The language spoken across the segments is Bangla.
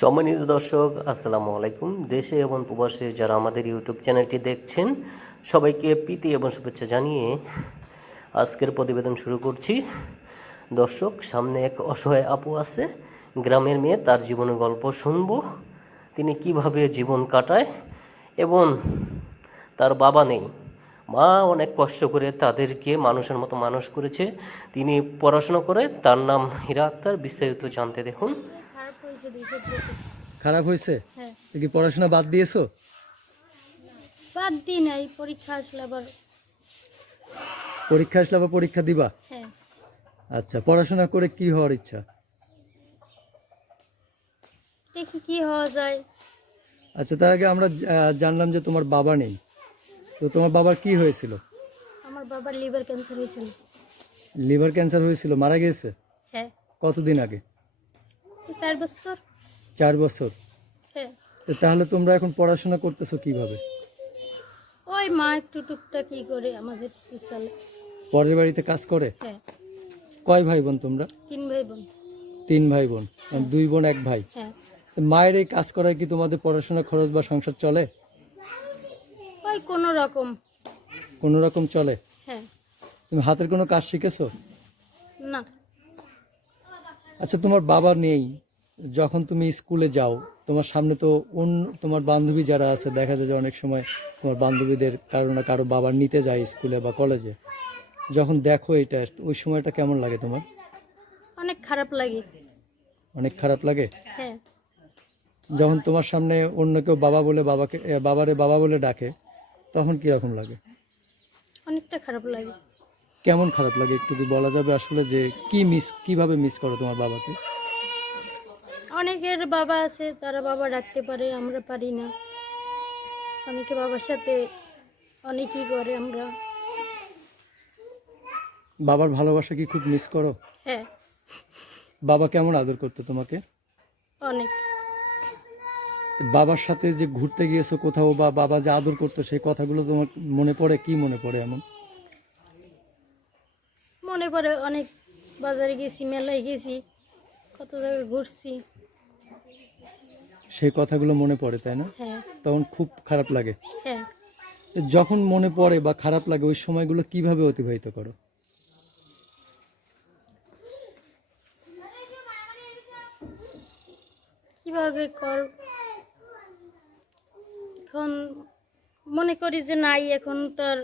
সম্মানিত দর্শক, আসসালামু আলাইকুম। দেশে এবং প্রবাসে যারা আমাদের ইউটিউব চ্যানেলটি দেখছেন, সবাইকে প্রীতি এবং শুভেচ্ছা জানিয়ে আজকের প্রতিবেদন শুরু করছি। দর্শক, সামনে এক অসহায় আপু আছে, গ্রামের মেয়ে, তার জীবনের গল্প শুনব। তিনি কীভাবে জীবন কাটায় এবং তার বাবা নেই। মা অনেক কষ্ট করে তাদেরকে মানুষের মতো মানুষ করেছে। তিনি পড়াশোনা করে, তার নাম হীরা আক্তার। বিস্তারিত জানতে দেখুন। খারাপ হয়েছে? হ্যাঁ। কি পড়াশোনা বাদ দিয়েছ? বাদ দিই নাই পরীক্ষা আসলে আবার পরীক্ষা আসলে আবার পরীক্ষা দিবা? হ্যাঁ। আচ্ছা পড়াশোনা করে কি হওয়ার ইচ্ছা? দেখি কি হওয়া যায়। আচ্ছা তার আগে আমরা জানলাম যে তোমার বাবা নেই। তো তোমার বাবার কি হয়েছিল? আমার বাবার লিভার ক্যান্সার হয়েছিল। লিভার ক্যান্সার হয়েছিল মারা গিয়েছে? হ্যাঁ। কতদিন আগে? চার বছর। চার বছর। হ্যাঁ। তো তাহলে তোমরা এখন পড়াশোনা করতেছো কীভাবে? ওই মা একটু টুকটাক কি করে আমাদের পিছালে পরের বাড়িতে কাজ করে? হ্যাঁ। কয় ভাই বোন তোমরা? তিন ভাই বোন তিন ভাই বোন মানে দুই বোন এক ভাই। হ্যাঁ। তো মায়ের এই কাজ করায় কি তোমাদের পড়াশোনা খরচ বা সংসার চলে? ওই কোনো রকম। কোনো রকম চলে? হ্যাঁ। তুমি হাতের কোনো কাজ শিখেছো? না। আচ্ছা তোমার বাবা নেই। যখন তুমি স্কুলে যাও তোমার সামনে তো অন্য তোমার বান্ধবী যারা আছে দেখা যায় যে অনেক সময় তোমার বান্ধবীদের কারও না কারও বাবা নিতে যায় স্কুলে বা কলেজে। যখন দেখো এটা ওই সময়টা কেমন লাগে তোমার? অনেক খারাপ লাগে। অনেক খারাপ লাগে? হ্যাঁ। যখন তোমার সামনে অন্য কেউ বাবা বলে বাবাকে বাবারে বাবা বলে ডাকে তখন কীরকম লাগে? অনেকটা খারাপ লাগে। কেমন খারাপ লাগে একটু কি বলা যাবে আসলে যে কি মিস কীভাবে মিস করো তোমার বাবাকে? অনেকের বাবা আছে তারা বাবা ডাকতে পারে আমরা পারি না। অনেকে বাবার সাথে অনেকই করে আমরা। বাবার ভালোবাসা কি খুব মিস করো? হ্যাঁ। বাবা কেমন আদর করতো তোমাকে? অনেক। বাবার সাথে যে ঘুরতে গিয়েছো কোথাও বা বাবা যে আদর করতো সেই কথাগুলো তোমার মনে পড়ে? কি মনে পড়ে এমন? মনে পড়ে অনেক। বাজারে গেছি মেলায় গেছি কত জায়গায় ঘুরছি। সেই কথাগুলো মনে পড়ে তাই না? হ্যাঁ। তখন খুব খারাপ লাগে। হ্যাঁ। যখন মনে পড়ে বা খারাপ লাগে ওই সময়গুলো কীভাবে অতিবাহিত করো? কীভাবে কর? এখন মনে করি যে নাই এখন তার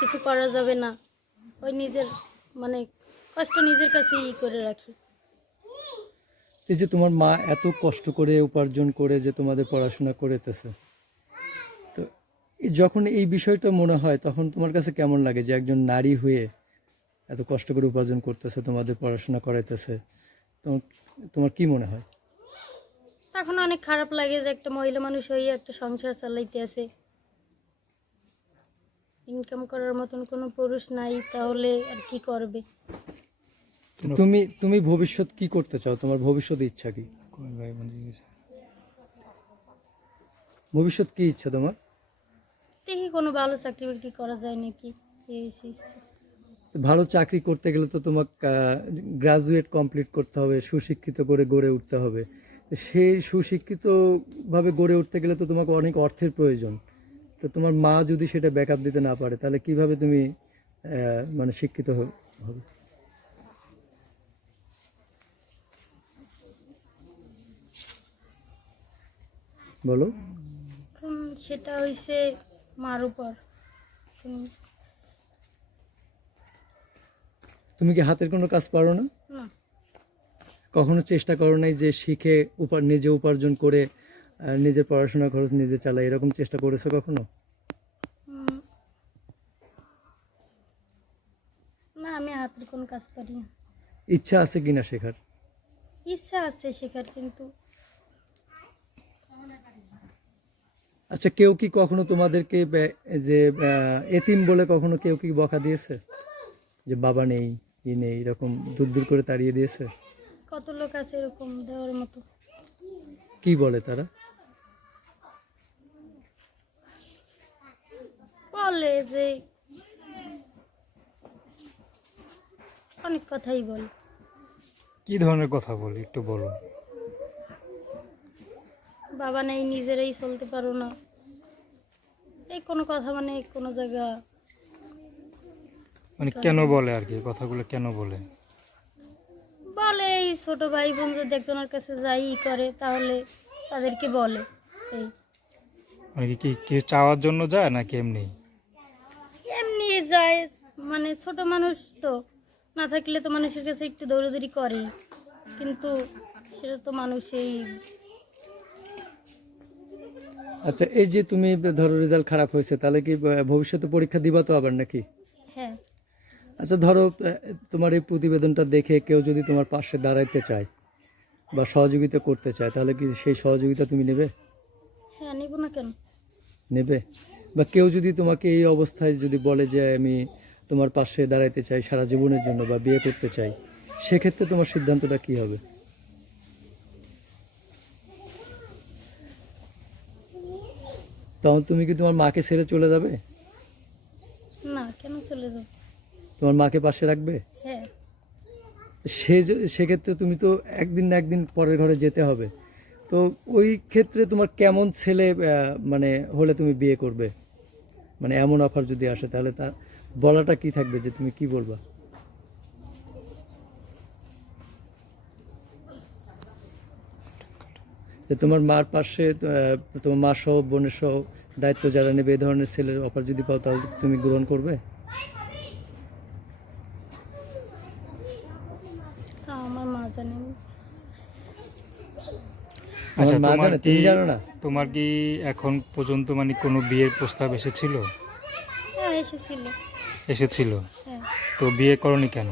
কিছু করা যাবে না। ওই নিজের মানে কষ্ট নিজের কাছে ই করে রাখি। এই যে তোমার মা এত কষ্ট করে উপার্জন করে যে তোমাদের পড়াশোনা করেতেছে। তো যখন এই বিষয়টা মনে হয়, তখন তোমার কাছে কেমন লাগে যে একজন নারী হয়ে এত কষ্ট করে উপার্জন করতেছে, তোমাদের পড়াশোনা করাইতেছে? তোমার তোমার কি মনে হয়? তখন অনেক খারাপ লাগে যে একটা মহিলা মানুষ হয়ে একটা সংসার চালাইতে আছে। ইনকাম করার মতন কোনো পুরুষ নাই, তাহলে আর কি করবে? তুমি তুমি ভবিষ্যৎ কি করতে চাও? তোমার ভবিষ্যৎ ইচ্ছা কি? ভবিষ্যৎ কি ইচ্ছা তোমার? দেখি কোনো ভালো চাকরি বাকরি করা যায় নাকি। ভালো চাকরি করতে গেলে তো তোমাকে গ্রাজুয়েট কমপ্লিট করতে হবে সুশিক্ষিত করে গড়ে উঠতে হবে। সেই সুশিক্ষিত ভাবে গড়ে উঠতে গেলে তো তোমাকে অনেক অর্থের প্রয়োজন। তো তোমার মা যদি সেটা ব্যাকআপ দিতে না পারে তাহলে কীভাবে তুমি আহ, মানে শিক্ষিত হবে? বলো। সেটা হয়েছে মার উপর। তুমি কি হাতের কোনো কাজ পারো না? কখনো চেষ্টা করো নাই যে শিখে উপার নিজে উপার্জন করে নিজের পড়াশোনা খরচ নিজে চালাই এরকম চেষ্টা করেছ কখনো? না আমি হাতের কোনো কাজ পারি না। ইচ্ছা আছে কিনা শেখার? ইচ্ছা আছে শেখার কিন্তু আচ্ছা কেউ কি কখনো তোমাদেরকে যে আহ, এতিম বলে কখনো কেউ কি বকা দিয়েছে? যে বাবা নেই ই নেই এরকম দূর দূর করে তাড়িয়ে দিয়েছে? কত লোক আছে এরকম দেওয়ার মতো? কি বলে তারা? বলে যে অনেক কথাই বলে। কি ধরনের কথা বলি একটু বলুন। বাবা নেই নিজেরাই চলতে পারো না। এই কোনো কথা মানে কোনো জায়গা মানে কেন বলে আর কি? কথাগুলো কেন বলে? বলে এই ছোট ভাই বোন যদি একজনের কাছে যাই করে তাহলে তাদেরকে বলে। এই মানে কি কি চাওয়ার জন্য যায় নাকি এমনি? এমনি যায় মানে ছোট মানুষ তো। না থাকলে তো মানুষের কাছে একটু দৌড়াদৌড়ি করেই। কিন্তু সেটা তো মানুষই আচ্ছা এই যে তুমি ধরো রেজাল্ট খারাপ হয়েছে তাহলে কি ভবিষ্যতে পরীক্ষা দিবা তো আবার নাকি? হ্যাঁ। আচ্ছা ধরো তোমার এই প্রতিবেদনটা দেখে কেউ যদি তোমার পাশে দাঁড়াইতে চায় বা সহযোগিতা করতে চায় তাহলে কি সেই সহযোগিতা তুমি নেবে? হ্যাঁ নিব না কেন? নেবে? বা কেউ যদি তোমাকে এই অবস্থায় যদি বলে যে আমি তোমার পাশে দাঁড়াইতে চাই সারা জীবনের জন্য বা বিয়ে করতে চাই সেক্ষেত্রে তোমার সিদ্ধান্তটা কি হবে? তখন তুমি কি তোমার মাকে ছেড়ে চলে যাবে? না কেন চলে যাব? তোমার মাকে পাশে রাখবে? হ্যাঁ। সে সেক্ষেত্রে তুমি তো একদিন না একদিন পরের ঘরে যেতে হবে। তো ওই ক্ষেত্রে তোমার কেমন ছেলে মানে হলে তুমি বিয়ে করবে? মানে এমন অফার যদি আসে তাহলে তার বলাটা কি থাকবে যে তুমি কি বলবা? যে তোমার মার পাশে আহ, তোমার মা সহ বোনের সহ দায়িত্ব যারা নেবে এই ধরনের ছেলের অফার যদি পাও তাহলে তুমি গ্রহণ করবে? তা আমার মা জানেন আমার তোমার কি তুমি জানো না? তোমার কি এখন পর্যন্ত মানে কোনো বিয়ের প্রস্তাব এসেছিল? হ্যাঁ এসেছিল। এসেছিল। হ্যাঁ। তো বিয়ে করনি কেন?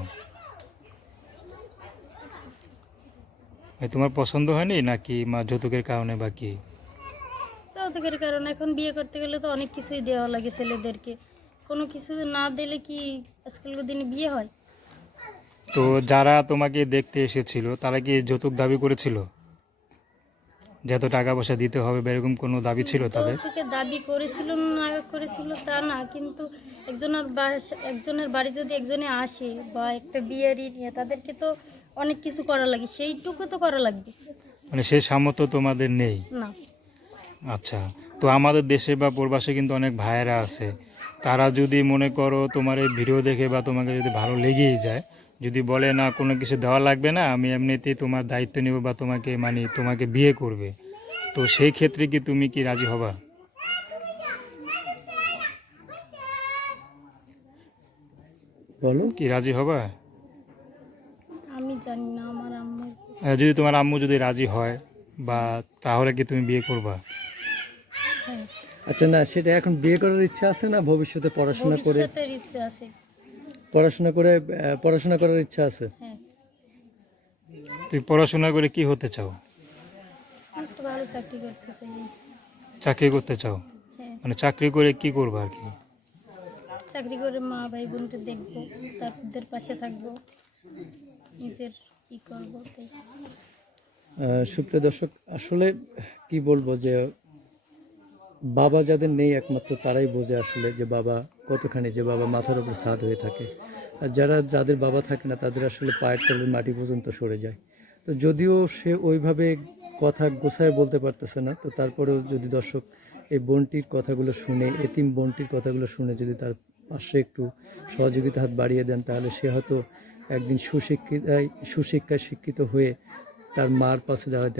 তোমার পছন্দ হয়নি নাকি মা যৌতুকের কারণে বা কি? যৌতুকের কারণে এখন বিয়ে করতে গেলে তো অনেক কিছুই দেওয়া লাগে ছেলেদেরকে। কোনো কিছু না দিলে কি আজকালকার দিনে বিয়ে হয়? তো যারা তোমাকে দেখতে এসেছিল তারা কি যৌতুক দাবি করেছিল? যত টাকা পয়সা দিতে হবে এরকম কোনো দাবি ছিল তাদের? দাবি করেছিল না করেছিল তা না কিন্তু একজনের একজনের বাড়ি যদি একজনে আসে বা একটা বিয়েরই নিয়ে তাদেরকে তো অনেক কিছু করা লাগে সেইটুকু তো করা লাগবে। মানে সেই সামর্থ্য তোমাদের নেই? না। আচ্ছা তো আমাদের দেশে বা প্রবাসে কিন্তু অনেক ভাইয়েরা আছে। তারা যদি মনে করো তোমার এই ভিডিও দেখে বা তোমাকে যদি ভালো লেগেই যায় যদি বলে না কোনো কিছু দেওয়া লাগবে না আমি এমনিতেই তোমার দায়িত্ব নেব বা তোমাকে মানে তোমাকে বিয়ে করবে। তো সেই ক্ষেত্রে কি তুমি কি রাজি হবা? বলো। কি রাজি হবা? জানি না আমার আম্মু। যদি তোমার আম্মু যদি রাজি হয় বা তাহলে কি তুমি বিয়ে করবা? হ্যাঁ। আচ্ছা না সেটা এখন বিয়ে করার ইচ্ছা আছে না ভবিষ্যতে পড়াশোনা করে? ভবিষ্যতের ইচ্ছে আছে। পড়াশোনা করে পড়াশোনা করার ইচ্ছা আছে? হ্যাঁ। তুই পড়াশোনা করে কি হতে চাও? একটা ভালো চাকরি করতে চাই। চাকরি করতে চাও? হ্যাঁ। মানে চাকরি করে কি করবা আর কি? চাকরি করে মা ভাই বোনকে দেখব তাদের পাশে থাকব। সুপ্রিয় দর্শক, আসলে কি বলব যে বাবা যাদের নেই একমাত্র তারাই বোঝে আসলে যে বাবা কতখানি যে বাবা মাথার উপর ছাদ হয়ে থাকে। আর যারা, যাদের বাবা থাকে না, তাদের আসলে পায়ের তলের মাটি পর্যন্ত সরে যায়। তো যদিও সে ওইভাবে কথা গোছায় বলতে পারতেছে না, তো তারপরেও যদি দর্শক এই বোনটির কথাগুলো শুনে, এতিম বোনটির কথাগুলো শুনে যদি তার পাশে একটু সহযোগিতা হাত বাড়িয়ে দেন, তাহলে সে হয়তো একদিন সুশিক্ষিত সুশিক্ষায় শিক্ষিত হয়ে তার মার পাশে দাঁড়াতে